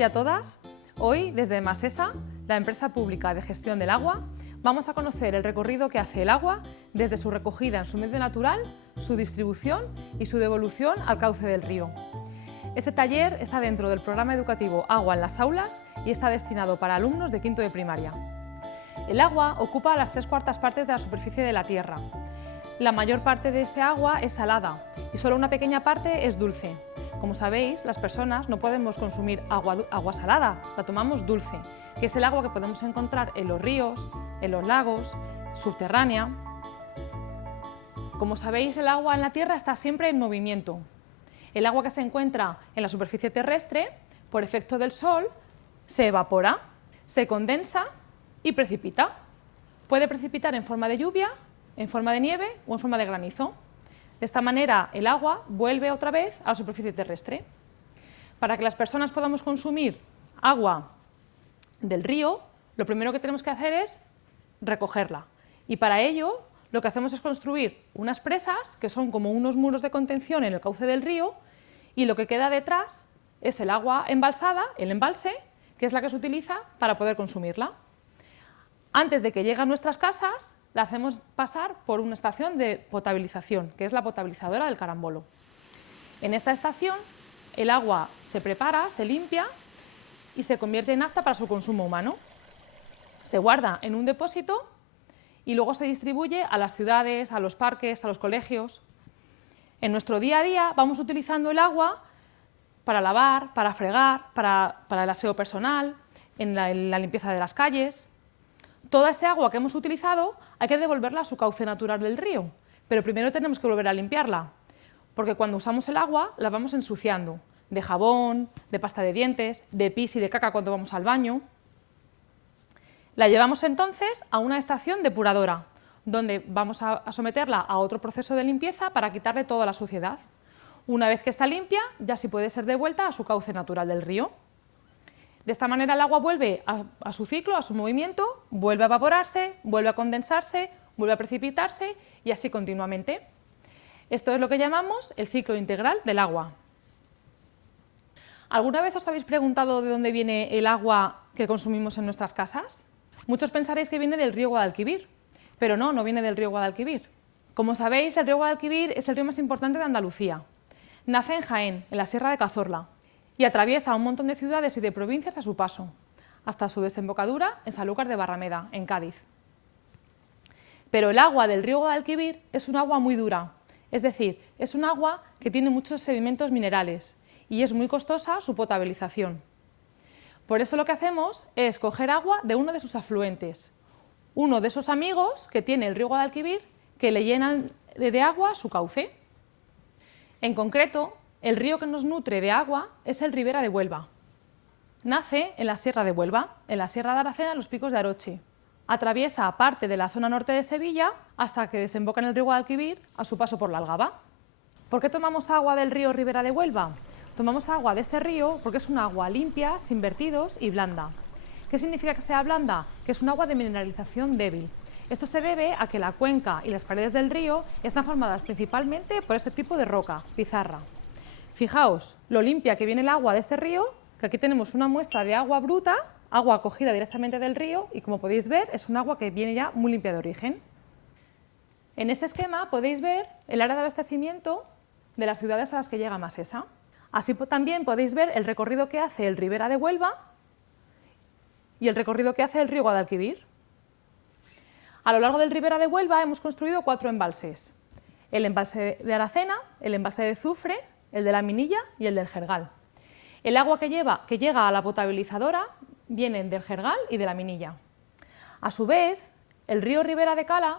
y a todas. Hoy, desde Masesa, la empresa pública de gestión del agua, vamos a conocer el recorrido que hace el agua desde su recogida en su medio natural, su distribución y su devolución al cauce del río. Este taller está dentro del programa educativo Agua en las aulas y está destinado para alumnos de quinto de primaria. El agua ocupa las 3/4 partes de la superficie de la Tierra. La mayor parte de ese agua es salada y solo una pequeña parte es dulce. Como sabéis, las personas no podemos consumir agua salada, la tomamos dulce, que es el agua que podemos encontrar en los ríos, en los lagos, subterránea. Como sabéis, el agua en la Tierra está siempre en movimiento. El agua que se encuentra en la superficie terrestre, por efecto del sol, se evapora, se condensa y precipita. Puede precipitar en forma de lluvia, en forma de nieve o en forma de granizo. De esta manera, el agua vuelve otra vez a la superficie terrestre. Para que las personas podamos consumir agua del río, lo primero que tenemos que hacer es recogerla. Y para ello, lo que hacemos es construir unas presas, que son como unos muros de contención en el cauce del río, y lo que queda detrás es el agua embalsada, el embalse, que es la que se utiliza para poder consumirla. Antes de que llegue a nuestras casas, la hacemos pasar por una estación de potabilización, que es la potabilizadora del Carambolo. En esta estación, el agua se prepara, se limpia y se convierte en apta para su consumo humano. Se guarda en un depósito y luego se distribuye a las ciudades, a los parques, a los colegios. En nuestro día a día vamos utilizando el agua para lavar, para fregar, para el aseo personal, en la limpieza de las calles. Toda esa agua que hemos utilizado hay que devolverla a su cauce natural del río, pero primero tenemos que volver a limpiarla, porque cuando usamos el agua la vamos ensuciando, de jabón, de pasta de dientes, de pis y de caca cuando vamos al baño. La llevamos entonces a una estación depuradora, donde vamos a someterla a otro proceso de limpieza para quitarle toda la suciedad. Una vez que está limpia, ya sí puede ser devuelta a su cauce natural del río. De esta manera el agua vuelve a su ciclo, a su movimiento, vuelve a evaporarse, vuelve a condensarse, vuelve a precipitarse y así continuamente. Esto es lo que llamamos el ciclo integral del agua. ¿Alguna vez os habéis preguntado de dónde viene el agua que consumimos en nuestras casas? Muchos pensaréis que viene del río Guadalquivir, pero no viene del río Guadalquivir. Como sabéis, el río Guadalquivir es el río más importante de Andalucía. Nace en Jaén, en la Sierra de Cazorla, y atraviesa un montón de ciudades y de provincias a su paso, hasta su desembocadura en Sanlúcar de Barrameda, en Cádiz. Pero el agua del río Guadalquivir es un agua muy dura, es decir, es un agua que tiene muchos sedimentos minerales y es muy costosa su potabilización. Por eso lo que hacemos es coger agua de uno de sus afluentes, uno de esos amigos que tiene el río Guadalquivir que le llenan de agua su cauce. En concreto, el río que nos nutre de agua es el Ribera de Huelva. Nace en la Sierra de Huelva, en la Sierra de Aracena, en los Picos de Aroche. Atraviesa parte de la zona norte de Sevilla hasta que desemboca en el río Guadalquivir a su paso por la Algaba. ¿Por qué tomamos agua del río Ribera de Huelva? Tomamos agua de este río porque es un agua limpia, sin vertidos y blanda. ¿Qué significa que sea blanda? Que es un agua de mineralización débil. Esto se debe a que la cuenca y las paredes del río están formadas principalmente por ese tipo de roca, pizarra. Fijaos lo limpia que viene el agua de este río, que aquí tenemos una muestra de agua bruta, agua cogida directamente del río y como podéis ver es un agua que viene ya muy limpia de origen. En este esquema podéis ver el área de abastecimiento de las ciudades a las que llega Masesa. Así también podéis ver el recorrido que hace el Ribera de Huelva y el recorrido que hace el río Guadalquivir. A lo largo del Ribera de Huelva hemos construido 4 embalses. El embalse de Aracena, el embalse de Zufre, el de la Minilla y el del Jergal. El agua que llega a la potabilizadora viene del Jergal y de la Minilla. A su vez, el río Ribera de Cala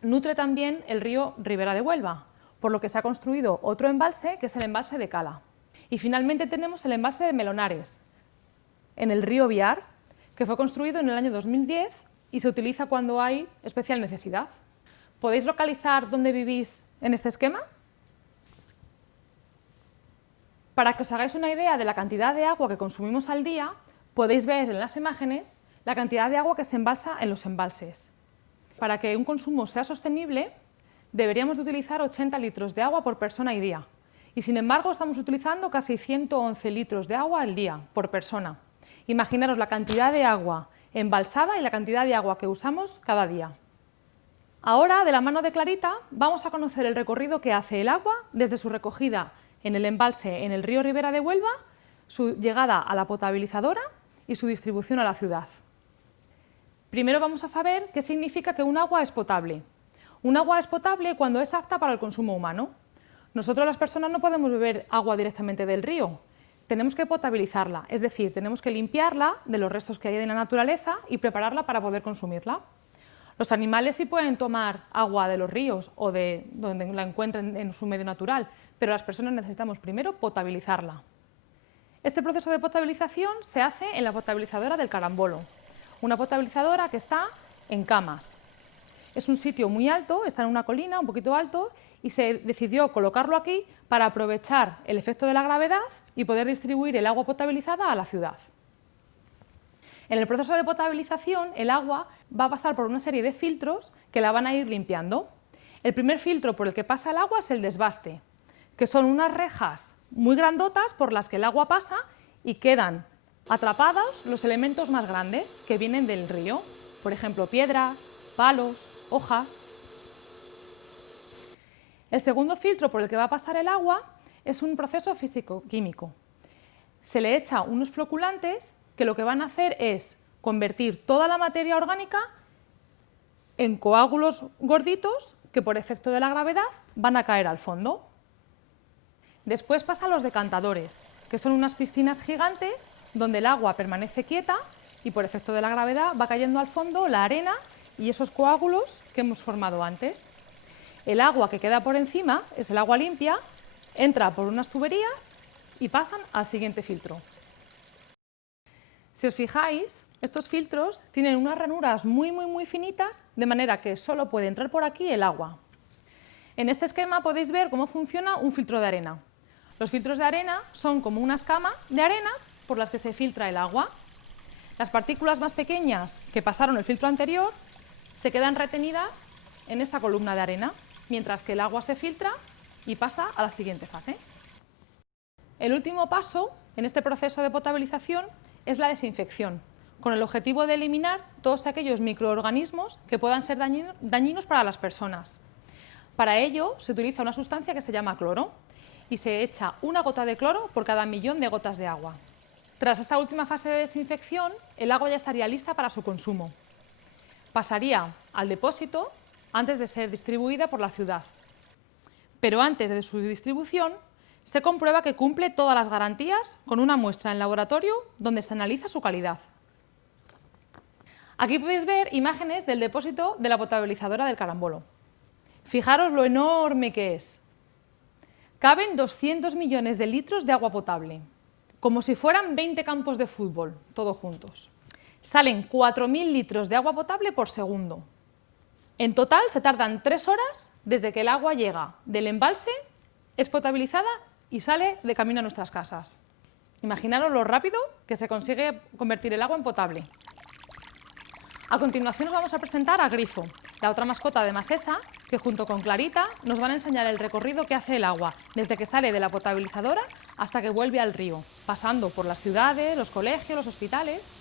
nutre también el río Ribera de Huelva, por lo que se ha construido otro embalse, que es el embalse de Cala. Y finalmente tenemos el embalse de Melonares, en el río Biar, que fue construido en el año 2010 y se utiliza cuando hay especial necesidad. ¿Podéis localizar dónde vivís en este esquema? Para que os hagáis una idea de la cantidad de agua que consumimos al día, podéis ver en las imágenes la cantidad de agua que se embalsa en los embalses. Para que un consumo sea sostenible, deberíamos de utilizar 80 litros de agua por persona y día. y sin embargo estamos utilizando casi 111 litros de agua al día por persona. Imaginaros la cantidad de agua embalsada y la cantidad de agua que usamos cada día. Ahora, de la mano de Clarita, vamos a conocer el recorrido que hace el agua desde su recogida en el embalse en el río Ribera de Huelva, su llegada a la potabilizadora y su distribución a la ciudad. Primero vamos a saber qué significa que un agua es potable. Un agua es potable cuando es apta para el consumo humano. Nosotros las personas no podemos beber agua directamente del río, tenemos que potabilizarla, es decir, tenemos que limpiarla de los restos que hay en la naturaleza y prepararla para poder consumirla. Los animales sí pueden tomar agua de los ríos o de donde la encuentren en su medio natural, pero las personas necesitamos primero potabilizarla. Este proceso de potabilización se hace en la potabilizadora del Carambolo, una potabilizadora que está en Camas. Es un sitio muy alto, está en una colina un poquito alto y se decidió colocarlo aquí para aprovechar el efecto de la gravedad y poder distribuir el agua potabilizada a la ciudad. En el proceso de potabilización, el agua va a pasar por una serie de filtros que la van a ir limpiando. El primer filtro por el que pasa el agua es el desbaste, que son unas rejas muy grandotas por las que el agua pasa y quedan atrapados los elementos más grandes que vienen del río, por ejemplo, piedras, palos, hojas. El segundo filtro por el que va a pasar el agua es un proceso físico-químico. Se le echa unos floculantes que lo que van a hacer es convertir toda la materia orgánica en coágulos gorditos que por efecto de la gravedad van a caer al fondo. Después pasan los decantadores, que son unas piscinas gigantes donde el agua permanece quieta y por efecto de la gravedad va cayendo al fondo la arena y esos coágulos que hemos formado antes. El agua que queda por encima es el agua limpia, entra por unas tuberías y pasan al siguiente filtro. Si os fijáis, estos filtros tienen unas ranuras muy finitas, de manera que solo puede entrar por aquí el agua. En este esquema podéis ver cómo funciona un filtro de arena. Los filtros de arena son como unas camas de arena por las que se filtra el agua. Las partículas más pequeñas que pasaron el filtro anterior se quedan retenidas en esta columna de arena, mientras que el agua se filtra y pasa a la siguiente fase. El último paso en este proceso de potabilización es la desinfección, con el objetivo de eliminar todos aquellos microorganismos que puedan ser dañinos para las personas. Para ello se utiliza una sustancia que se llama cloro y se echa una gota de cloro por cada 1.000.000 de gotas de agua. Tras esta última fase de desinfección, el agua ya estaría lista para su consumo. Pasaría al depósito antes de ser distribuida por la ciudad. Pero antes de su distribución, se comprueba que cumple todas las garantías con una muestra en laboratorio donde se analiza su calidad. Aquí podéis ver imágenes del depósito de la potabilizadora del Carambolo. Fijaros lo enorme que es. Caben 200 millones de litros de agua potable, como si fueran 20 campos de fútbol, todos juntos. Salen 4.000 litros de agua potable por segundo. En total se tardan 3 horas desde que el agua llega del embalse, es potabilizada y sale de camino a nuestras casas. Imaginaros lo rápido que se consigue convertir el agua en potable. A continuación os vamos a presentar a Grifo, la otra mascota de Masesa, que junto con Clarita nos van a enseñar el recorrido que hace el agua, desde que sale de la potabilizadora hasta que vuelve al río, pasando por las ciudades, los colegios, los hospitales.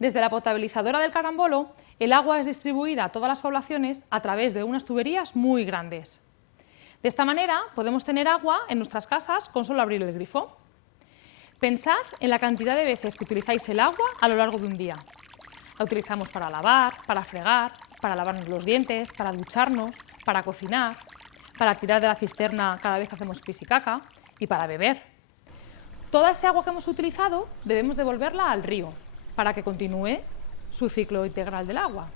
Desde la potabilizadora del Carambolo, el agua es distribuida a todas las poblaciones a través de unas tuberías muy grandes. De esta manera podemos tener agua en nuestras casas con solo abrir el grifo. Pensad en la cantidad de veces que utilizáis el agua a lo largo de un día. La utilizamos para lavar, para fregar, para lavarnos los dientes, para ducharnos, para cocinar, para tirar de la cisterna cada vez que hacemos pis y caca y para beber. Toda esa agua que hemos utilizado debemos devolverla al río para que continúe su ciclo integral del agua.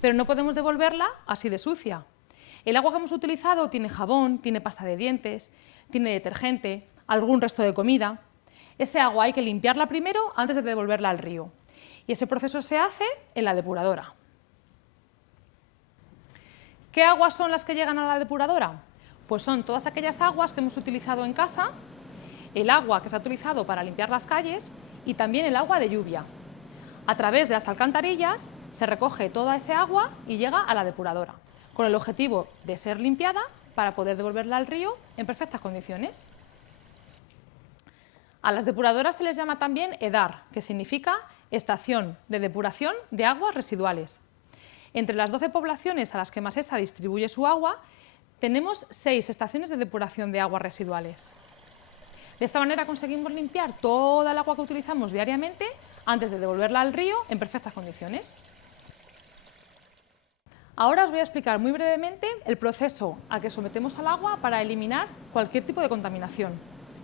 Pero no podemos devolverla así de sucia. El agua que hemos utilizado tiene jabón, tiene pasta de dientes, tiene detergente, algún resto de comida. Ese agua hay que limpiarla primero antes de devolverla al río. Y ese proceso se hace en la depuradora. ¿Qué aguas son las que llegan a la depuradora? Pues son todas aquellas aguas que hemos utilizado en casa, el agua que se ha utilizado para limpiar las calles y también el agua de lluvia. A través de las alcantarillas se recoge toda ese agua y llega a la depuradora. con el objetivo de ser limpiada para poder devolverla al río en perfectas condiciones. A las depuradoras se les llama también EDAR, que significa Estación de Depuración de Aguas Residuales. Entre las 12 poblaciones a las que Masesa distribuye su agua, tenemos 6 estaciones de depuración de aguas residuales. De esta manera conseguimos limpiar toda el agua que utilizamos diariamente antes de devolverla al río en perfectas condiciones. Ahora os voy a explicar muy brevemente el proceso al que sometemos al agua para eliminar cualquier tipo de contaminación.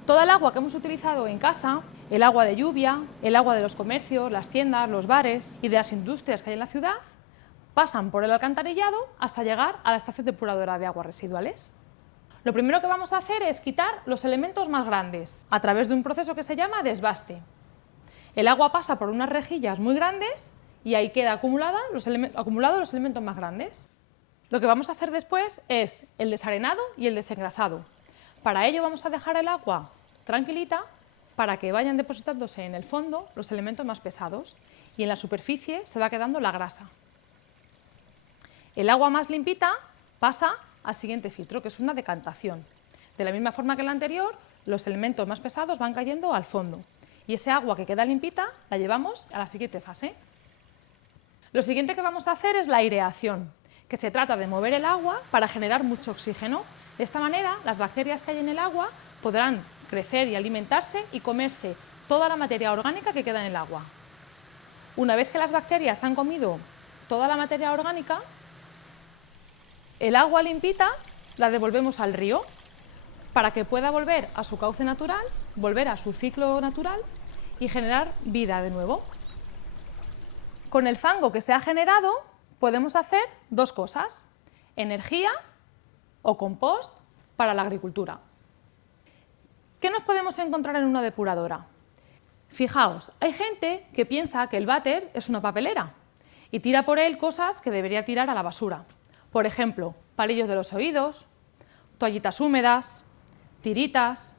Toda el agua que hemos utilizado en casa, el agua de lluvia, el agua de los comercios, las tiendas, los bares y de las industrias que hay en la ciudad, pasan por el alcantarillado hasta llegar a la estación depuradora de aguas residuales. Lo primero que vamos a hacer es quitar los elementos más grandes a través de un proceso que se llama desbaste. El agua pasa por unas rejillas muy grandes y ahí queda acumulados los elementos más grandes. Lo que vamos a hacer después es el desarenado y el desengrasado. Para ello vamos a dejar el agua tranquilita para que vayan depositándose en el fondo los elementos más pesados y en la superficie se va quedando la grasa. El agua más limpita pasa al siguiente filtro, que es una decantación. De la misma forma que la anterior, los elementos más pesados van cayendo al fondo y ese agua que queda limpita la llevamos a la siguiente fase. Lo siguiente que vamos a hacer es la aireación, que se trata de mover el agua para generar mucho oxígeno. De esta manera, las bacterias que hay en el agua podrán crecer y alimentarse y comerse toda la materia orgánica que queda en el agua. Una vez que las bacterias han comido toda la materia orgánica, el agua limpita la devolvemos al río para que pueda volver a su cauce natural, volver a su ciclo natural y generar vida de nuevo. Con el fango que se ha generado podemos hacer dos cosas: energía o compost para la agricultura. ¿Qué nos podemos encontrar en una depuradora? Fijaos, hay gente que piensa que el váter es una papelera y tira por él cosas que debería tirar a la basura. Por ejemplo, palillos de los oídos, toallitas húmedas, tiritas,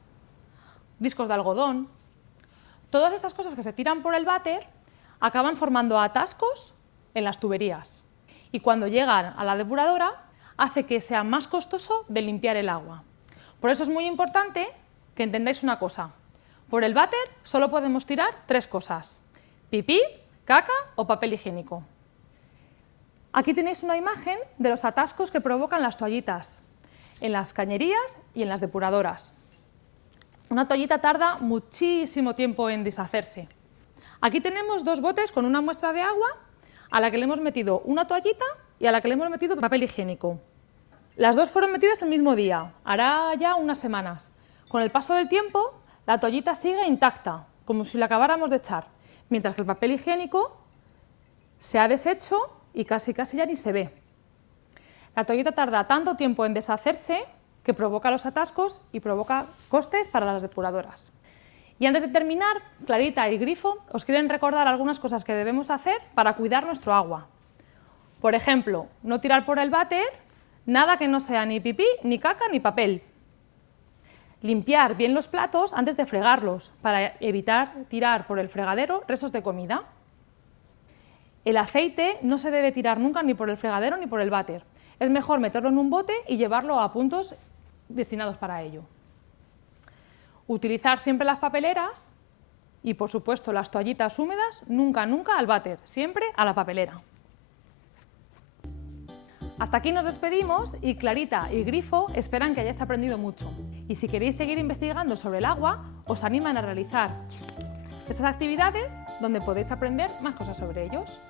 discos de algodón. Todas estas cosas que se tiran por el váter acaban formando atascos en las tuberías y cuando llegan a la depuradora hace que sea más costoso de limpiar el agua. Por eso es muy importante que entendáis una cosa: por el váter solo podemos tirar 3 cosas: pipí, caca o papel higiénico. Aquí tenéis una imagen de los atascos que provocan las toallitas en las cañerías y en las depuradoras. Una toallita tarda muchísimo tiempo en deshacerse. Aquí tenemos 2 botes con una muestra de agua a la que le hemos metido una toallita y a la que le hemos metido papel higiénico. Las 2 fueron metidas el mismo día, hará ya unas semanas. Con el paso del tiempo, la toallita sigue intacta, como si la acabáramos de echar, mientras que el papel higiénico se ha deshecho y casi ya ni se ve. La toallita tarda tanto tiempo en deshacerse que provoca los atascos y provoca costes para las depuradoras. Y antes de terminar, Clarita y Grifo os quieren recordar algunas cosas que debemos hacer para cuidar nuestro agua. Por ejemplo, no tirar por el váter nada que no sea ni pipí, ni caca, ni papel. Limpiar bien los platos antes de fregarlos para evitar tirar por el fregadero restos de comida. El aceite no se debe tirar nunca ni por el fregadero ni por el váter. Es mejor meterlo en un bote y llevarlo a puntos destinados para ello. Utilizar siempre las papeleras y, por supuesto, las toallitas húmedas, nunca al váter, siempre a la papelera. Hasta aquí nos despedimos y Clarita y Grifo esperan que hayáis aprendido mucho. Y si queréis seguir investigando sobre el agua, os animan a realizar estas actividades donde podéis aprender más cosas sobre ellos.